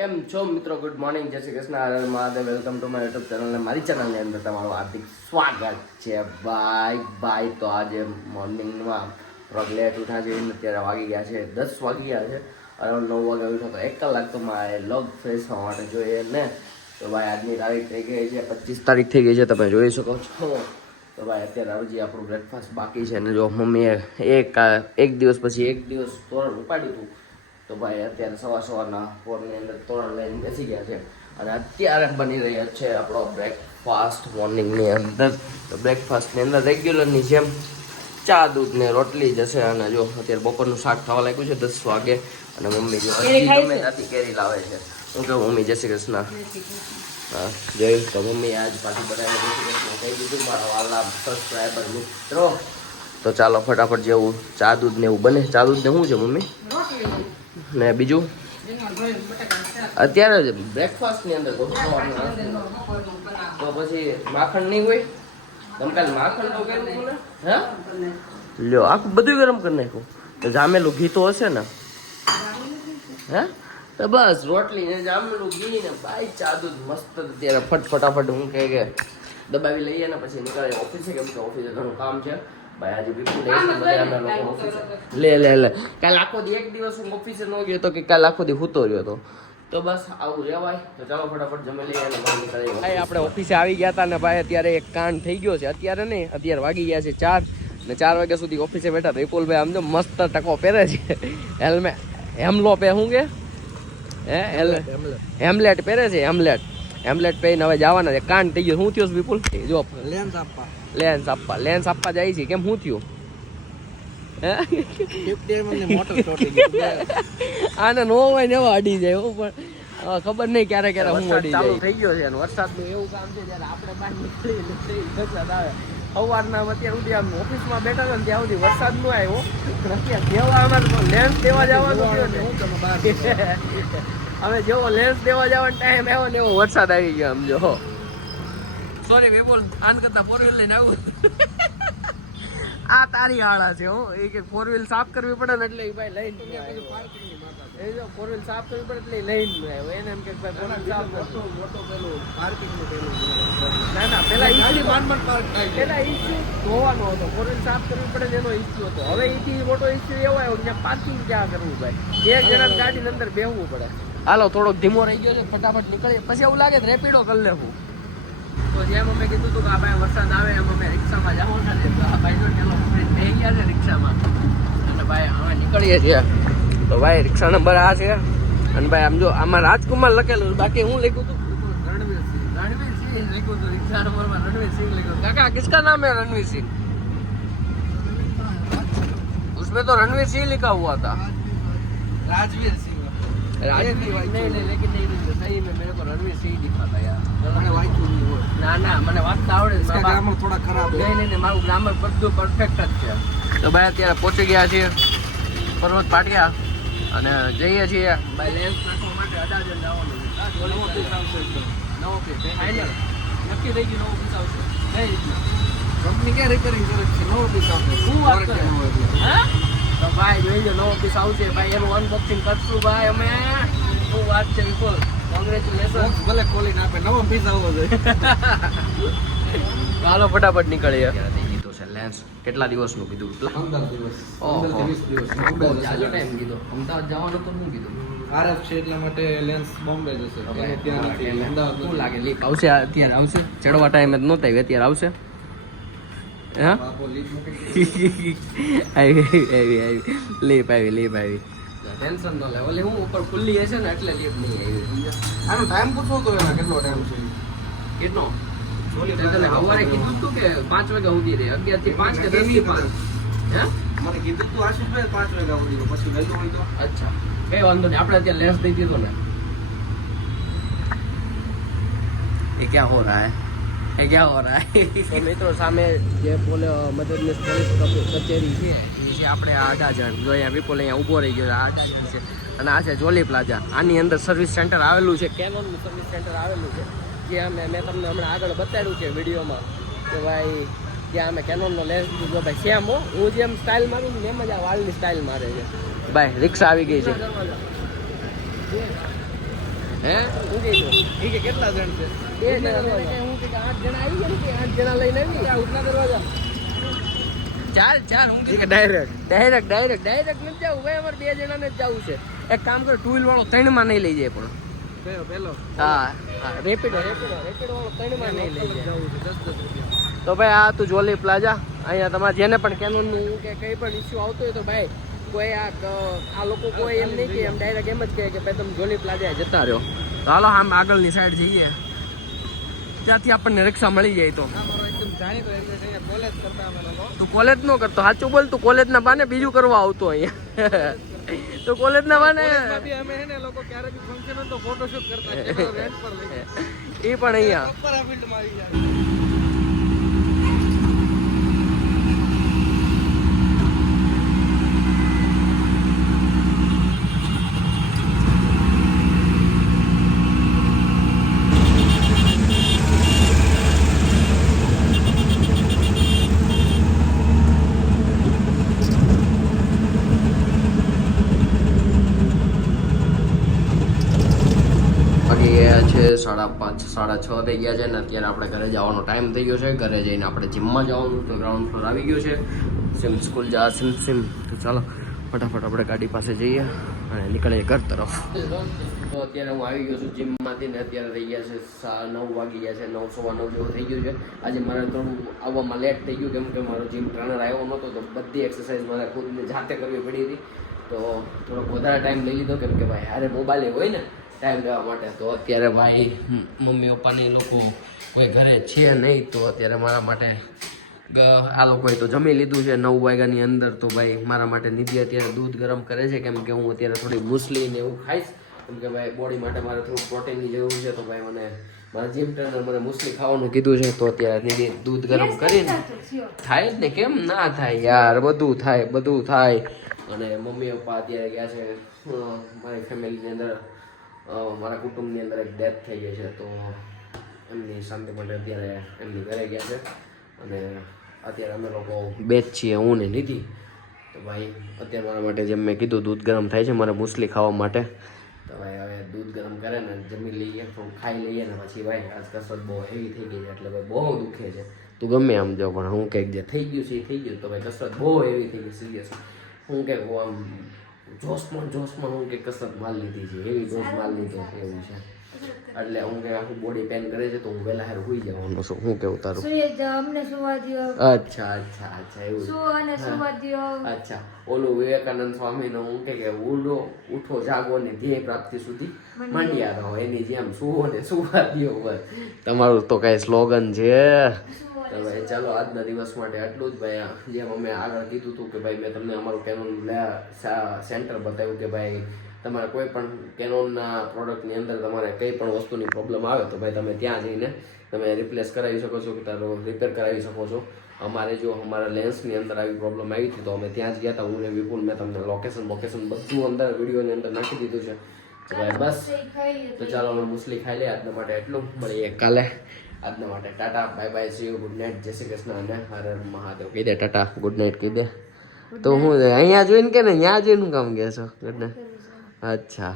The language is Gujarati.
કેમ છો મિત્રો? ગુડ મોર્નિંગ, જય Shri Krishna, Har Har Mahadev. Welcome to my YouTube channel. મારી ચેનલની અંદર તમારું હાર્દિક સ્વાગત છે. બાય તો આજે મોર્નિંગમાં થોડાક લેટ ઉઠા છે. અત્યારે વાગી ગયા છે 10 વાગી ગયા છે. અરાઉન્ડ 9 વાગે ઉઠો તો 1 કલાક તો મારે લોગ ફ્રેશ થવા માટે જોઈએ ને. તો ભાઈ આજની તારીખ થઈ ગઈ છે 25 તારીખ થઈ ગઈ છે, તમે જોઈ શકો છો. તો ભાઈ અત્યારે હજી આપણું બ્રેકફાસ્ટ બાકી છે ને જો મમ્મીએ એક દિવસ પછી એક દિવસ તોરણ ઉપાડ્યું હતું. તો ભાઈ અત્યારે સવારના પોરની અંદર તોરણ લઈને બેસી ગયા છે અને અત્યારે બની રહ્યા છે આપણો બ્રેકફાસ્ટ મોર્નિંગની અંદર. તો બ્રેકફાસ્ટની અંદર રેગ્યુલરની જેમ ચા દૂધ ને રોટલી જશે. અને જો અત્યારે બપોરનું શાક થવા લાગ્યું છે 10 વાગે. અને મમ્મી જો હજી ગમે ત્યાંથી કેરી લાવે છે. હું કહું મમ્મી જય શ્રી કૃષ્ણ. હા જોયું તો મમ્મી આજ પાછી બનાવીને જય શ્રી કૃષ્ણ કહી દીધું મારા વાલા સબસ્ક્રાઈબર મિત્રો. તો ચાલો ફટાફટ જેવું ચા દૂધ ને એવું બને. ચા દૂધ ને શું છે મમ્મી? ને બીજું અત્યારે બ્રેકફાસ્ટ ની અંદર તો પછી માખણ નહીં હોય? તમે કાલે માખણ તો કર્યું ને? હે લ્યો આખું બધું ગરમ કરી નાખ્યું. તો જામેલું ઘી તો હશે ને? હે તો બસ રોટલી ને જામેલું ઘી ને ભાઈ ચા દૂધ મસ્ત. અત્યારે ફટાફટ હું કે દબાવી લઈએ ને પછી નીકળે ઓફિસે, કેમ કે ઓફિસે ઘણું કામ છે. ભાઈ આજે બિલકુલ લે કાલ આખો દી એક દિવસ હું ઓફિસે ન ગયો તો કે કાલ આખો દી સૂતો રહ્યો હતો. તો બસ આવું રહેવાય. તો ચાલો ફટાફટ જમી લઈએ અને બહાર નીકળીએ. ભાઈ આપણે ઓફિસે આવી ગયા હતા ને ભાઈ અત્યારે એક કાંડ થઈ ગયો છે. અત્યારે નહીં, અત્યારે વાગી ગયા છે 4 ને 4 વાગ્યા સુધી ઓફિસે બેઠા. વિપુલભાઈ આમ જો મસ્ત ટકો પહેરે છે. હેમલો પે શું કે હેમલેટ પહેરે છે. હેમલેટ પહેરીને હવે જવાના છે. કાંડ થઈ ગયો. શું થયું વિપુલ? જો લેન્સ આપવા જાય છે. કેમ શું થયું? આને નો હોય ને એવા અડી જાય પણ ખબર નહીં ક્યારે હું અડી જાય. થઈ ગયો છે વરસાદનું એવું કામ છે. જયારે આપણે બહાર નીકળી વરસાદ આવે. સવારના અત્યાર સુધી આમ ઓફિસમાં બેઠા હતા ને ત્યાં સુધી વરસાદ નો આવ્યો. લેન્સ દેવા જવાનું હવે જેવો લેન્સ દેવા જવાનો ટાઈમ આવ્યો ને એવો વરસાદ આવી ગયો. આમ જો સોરી વિપુલ, આન કરતા 4 વ્હીલ લઈને આવું. આ તારી આળા છે હો. એ કે 4 વ્હીલ સાફ કરવી પડે ને એટલે ભાઈ લઈને એ જો 4 વ્હીલ સાફ કરવી પડે એટલે લઈને આવ્યો. એને એમ કે ભાઈ 4 વ્હીલ સાફ ના પેલા ઈસી પેલા ઈસી ધોવાનો હતો. 4 વ્હીલ સાફ કરવી પડે એનો ઈસ્યુ હતો. હવે ઈથી મોટો ઈસ્યુ એવો આવ્યો કે પાર્કિંગ ક્યાં કરવું ભાઈ? એક જણા ગાડી અંદર બેહવું પડે. હાલો થોડોક ધીમો રહી ગયો છે, ફટાફટ નીકળીએ. પછી એવું લાગે રેપિડો કરી લેવું. તો જેમ અમે કીધું હતું કે આ ભાઈ વરસાદ આવે એમ અમે રિક્ષામાં જવાના છે. તો આ ભાઈ જો ચલો બેસી ગયા છે રિક્ષામાં અને ભાઈ હવે નીકળીએ છીએ. તો ભાઈ રિક્ષા નંબર આ છે. અને ભાઈ આમ જો આમાં રાજકુમાર લખેલું, બાકી હું લખ્યું હતું રણવીર સિંહ લખ્યું હતું. રિક્ષા નંબરમાં રણવીર સિંહ લખ્યું. કાકા કિસકા નામ है रणवीर सिंह? उसमें तो रणवीर सिंह लिखा हुआ था. राजवीर सिंह नहीं लेकिन सही में मेरे को रणवीर सिंह दिखा था यार. ના મને વાંચતા આવડે. ગ્રામર થોડા ખરાબ. નહીં મારું ગ્રામર બધું પરફેક્ટ જ છે. તો ભાઈ અત્યારે પહોંચી ગયા છીએ પર્વત પાટિયા અને જઈએ છીએ ભાઈ લેન્સ નાખવા માટે. અડાજણ જવાનું છે. નવો પીસ ફાઇનલ નક્કી થઈ ગયું. નવો પીસ આવશે. કઈ રીતના કંપની ક્યાં રિપેરિંગ કરે છે? નવો પીસ આવશે. શું વાત કરે? હા તો ભાઈ જોઈ લો નવો પીસ આવશે ભાઈ. એનું અનબોક્સિંગ કરશું ભાઈ અમે. શું વાત છે વિપુલ? કોંગ્રેચ્યુલેશન. ભલે ખોલીને આપે. નવો પીસ આવવો જોઈએ. ચાલો ફટાફટ નીકળીએ. કીધું છે લેન્સ કેટલા દિવસનું કીધું? 15 દિવસ. ઓહો 20 દિવસ. ટાઈમ કીધો. અમદાવાદ જવાનું તો શું કીધું? આરએફ છે એટલા માટે લેન્સ બોમ્બે જશે. ત્યાં નથી. અમદાવાદ શું લાગે લીપ આવશે? અત્યારે આવશે. ચડવા ટાઈમે જ નહોતા આવી, અત્યારે આવશે. હા લીપ આવી. ટેન્શન ન લે. ઓલે હું ઉપર ખુલ્લી હશે ને એટલે લીપ નહીં આવી. આનો ટાઈમ પૂછવો તો એના કેટલો ટાઈમ છે? કેટલો? તને સવારે કીધું તું કે 5 વાગ્યા સુધી રહે. 11 થી 5 કે 10 થી 5? હે મને કીધું તું આશીષભાઈ 5 વાગ્યા સુધી. પછી વહેલું હોય તો અચ્છા કઈ વાંધો નહીં. આપણે અત્યારે લેન્સ દઈ દીધો ને. એ ક્યાં હો રહા હે? તો મિત્રો સામે જે મદદનીશ પોલીસ કચેરી છે એ છે આપણે આ અડાજણ. જો અહીંયા વિપુલ અહીંયા ઊભો રહી ગયો. આ અડાજણ છે અને આ છે જોલી પ્લાઝા. આની અંદર સર્વિસ સેન્ટર આવેલું છે. કેનોનનું સર્વિસ સેન્ટર આવેલું છે. જે મેં તમને હમણાં આગળ બતાવ્યું છે વિડીયોમાં કે ભાઈ ત્યાં અમે કેનોનનો લેન્સ દીધો ભાઈ. સેમ હો, હું જેમ સ્ટાઇલ મારું ને એમ જ આ વાળની સ્ટાઇલ મારે છે ભાઈ. રિક્ષા આવી ગઈ છે. હે હું કીધું ઈ કે કેટલા જણ છે? 2 જણા હું કે 8 જણા આવી ગયા ને કે 8 જણા લઈને આવી આ ઉઠના દરવાજા ચાર હું ઈ કે ડાયરેક્ટ ડાયરેક્ટ નથી જવું ભાઈ અમારે 2 જણાને જ જવું છે એક કામ કરો 2 વ્હીલ વાળો 3 માં નહીં લઈ જાય પણ કયો પેલો હા રેપિડ વાળો 3 માં નહીં લઈ જાય જવું છે 10 રૂપિયા. તો ભાઈ આ તું જોલી પ્લાઝા અહીંયા તમારે જેને પણ કેનોનનું કે કંઈ પણ ઇસ્યુ આવતો હોય તો ભાઈ કોઈ આ લોકો કોઈ એમ નહીં કે એમ ડાયરેક્ટ એમ જ કહે કે ભાઈ તમે જોલી પ્લાઝા જતા રહ્યો તો હાલો આમ આગળની સાઈડ જઈએ ત્યાંથી આપણને રિક્ષા મળી જાય તો આ મારો એકદમ જાણીતો એડ્રેસ અહીંયા કોલેજ કરતા અમે લોકો. તું કોલેજ નો કરતો સાચું બોલ તું કોલેજના બાને બીજું કરવા આવતો અહીંયા તું કોલેજના બાને કોલેજમાં બી અમે હે ને લોકો ક્યારે બી ફંક્શન હોય તો ફોટોશૂટ કરતા કેમેરા રેન્ટ પર લઈ એ પણ અહીંયા ઉપર આ ફિલ્ડમાં આવી જાય. વાગી ગયા છે 5:30 6:30 થઈ ગયા છે ને અત્યારે આપણે ઘરે જવાનો ટાઈમ થઈ ગયો છે ઘરે જઈને આપણે જીમમાં જવાનું તો ગ્રાઉન્ડ ફ્લોર આવી ગયું છે સિમ સ્કૂલ જા સિમ તો ચાલો ફટાફટ આપણે ગાડી પાસે જઈએ અને નીકળીએ ઘર તરફ તો અત્યારે હું આવી ગયો છું જીમમાંથી ને અત્યારે થઈ ગયા છે 9 વાગી ગયા છે 9:15 જેવું થઈ ગયું છે આજે મારે થોડું આવવામાં લેટ થઈ ગયું કેમ કે મારો જીમ ટ્રેનર આવ્યો નહોતો તો બધી એક્સરસાઇઝ મારે ખુદને જાતે કરવી પડી હતી તો થોડોક વધારે ટાઈમ લઈ લીધો કેમ કે ભાઈ હારે મોબાઈલ હોય ને ટાઈમ લેવા માટે તો અત્યારે ભાઈ મમ્મી પપ્પાની લોકો કોઈ ઘરે છે નહીં તો અત્યારે મારા માટે આ લોકોએ તો જમી લીધું છે 9 વાગ્યાની અંદર તો ભાઈ મારા માટે નિધિ અત્યારે દૂધ ગરમ કરે છે કેમ કે હું અત્યારે થોડી મુસલી ને એવું ખાઈશ કેમ કે ભાઈ બોડી માટે મારે થોડું પ્રોટીનની જરૂર છે તો ભાઈ મને મારા જીમ ટ્રેનર મને મુસલી ખાવાનું કીધું છે તો અત્યારે નિધિ દૂધ ગરમ કરીને થાય જ ને કેમ ના થાય યાર બધું થાય અને મમ્મી પપ્પા અત્યારે ગયા છે મારી ફેમિલીની અંદર મારા કુટુંબની અંદર એક ડેથ થઈ ગઈ છે તો એમની શાંતિ માટે અત્યારે એમની ઘરે ગયા છે અને અત્યારે અમે લોકો બે જ છીએ હું ને નિધિ તો ભાઈ અત્યારે મારા માટે જેમ મેં કીધું દૂધ ગરમ થાય છે મારે મુસલી ખાવા માટે તો ભાઈ હવે દૂધ ગરમ કરે ને જમી લઈએ થોડું ખાઈ લઈએ ને પછી ભાઈ આજ કસરત બહુ હેવી થઈ ગઈ છે એટલે ભાઈ બહુ દુખે છે તું ગમે આમ જો પણ હું કંઈક જે થઈ ગયું છે એ થઈ ગયું તો ભાઈ કસરત બહુ હેવી થઈ ગઈ સિરિયસ હું કંઈક આમ જોશમાં હું કે કસરત માલ લીધી છે એવી જોશ માલ લીધો એવું છે એટલે હું કે આખું બોડી પેન કરે છે તો હું વહેલા હાર હોઈ જવાનો છું હું કેવું તારું અચ્છા એવું અચ્છા ઓલું વિવેકાનંદ સ્વામીનું હું કે ઉઠો જાગો ને ધ્યેય પ્રાપ્તિ સુધી માંડ્યા રહો એની જેમ સુવો ને સુવા દ્યો બસ તમારું તો કઈ સ્લોગન છે તો ભાઈ ચાલો આજના દિવસ માટે આટલું જ ભાઈ જેમ અમે આગળ કીધું હતું કે ભાઈ મેં તમને અમારું કેનોન સેન્ટર બતાવ્યું કે ભાઈ તમારે કોઈ પણ કેનોનના પ્રોડક્ટની અંદર તમારે કંઈ પણ વસ્તુની પ્રોબ્લેમ આવે તો ભાઈ તમે ત્યાં જઈને તમે રિપ્લેસ કરાવી શકો છો કે તારો રિપેર કરાવી શકો છો અમારે જો અમારા લેન્સની અંદર આવી પ્રોબ્લેમ આવી હતી તો અમે ત્યાં જ ગયા હતા હું ને વિપુલ મેં તમને લોકેશન બધું અંદર વિડીયોની અંદર નાખી દીધું છે તો ભાઈ બસ તો ચાલો અમે મુસલી ખાઈ લઈએ આજના માટે એટલું મળીએ કાલે આજના માટે Tata bye bye see you good night જય શ્રી કૃષ્ણ અને હર હર મહાદેવ કહી દે ટાટા ગુડ નાઇટ કહી દે તો હું અહીંયા જોઈને કે ને ત્યાં જઈને કામ કહેશો ગુડ નાઇટ અચ્છા